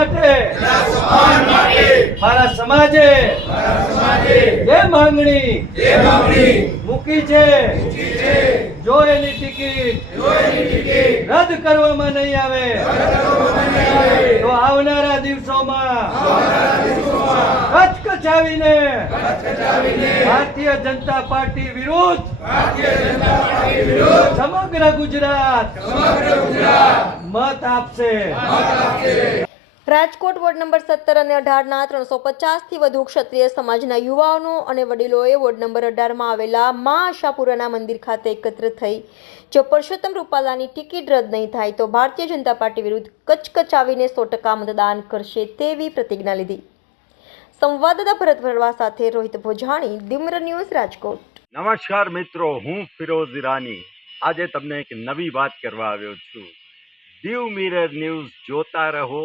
માટે. મારા સમાજે જે માંગણી મૂકી છે, જો એની ટિકિટ રદ કરવામાં નહીં આવે, તો આવનારા દિવસોમાં કચાવીને ભારતીય જનતા પાર્ટી વિરુદ્ધ સમગ્ર ગુજરાત મત આપશે. રાજકોટ વોર્ડ નંબર સત્તર અને અઢારના ત્રણસો પચાસથી વધુ ક્ષત્રિય સમાજના યુવાઓનો અને વડીલોએ વોર્ડ નંબર અઢારમાં આવેલા મા આશાપુરાના મંદિર ખાતે એકત્ર થઈ જો પરસોત્તમ રૂપાલાની ટિકિટ રદ નહીં થાય તો ભારતીય જનતા પાર્ટી વિરુદ્ધ કચકચાવીને સો ટકા મતદાન કરશે તેવી પ્રતિજ્ઞા લીધી. સંવાદદાતા ભરત ભરવા સાથે રોહિત ભોજાણી, દિમ્ર ન્યૂઝ રાજકોટ. નમસ્કાર મિત્રો, હું ફિરોઝ ઈરાની. આજે તમને એક નવી વાત કરવા આવ્યો છું. દીવ મિરર ન્યૂઝ જોતા રહો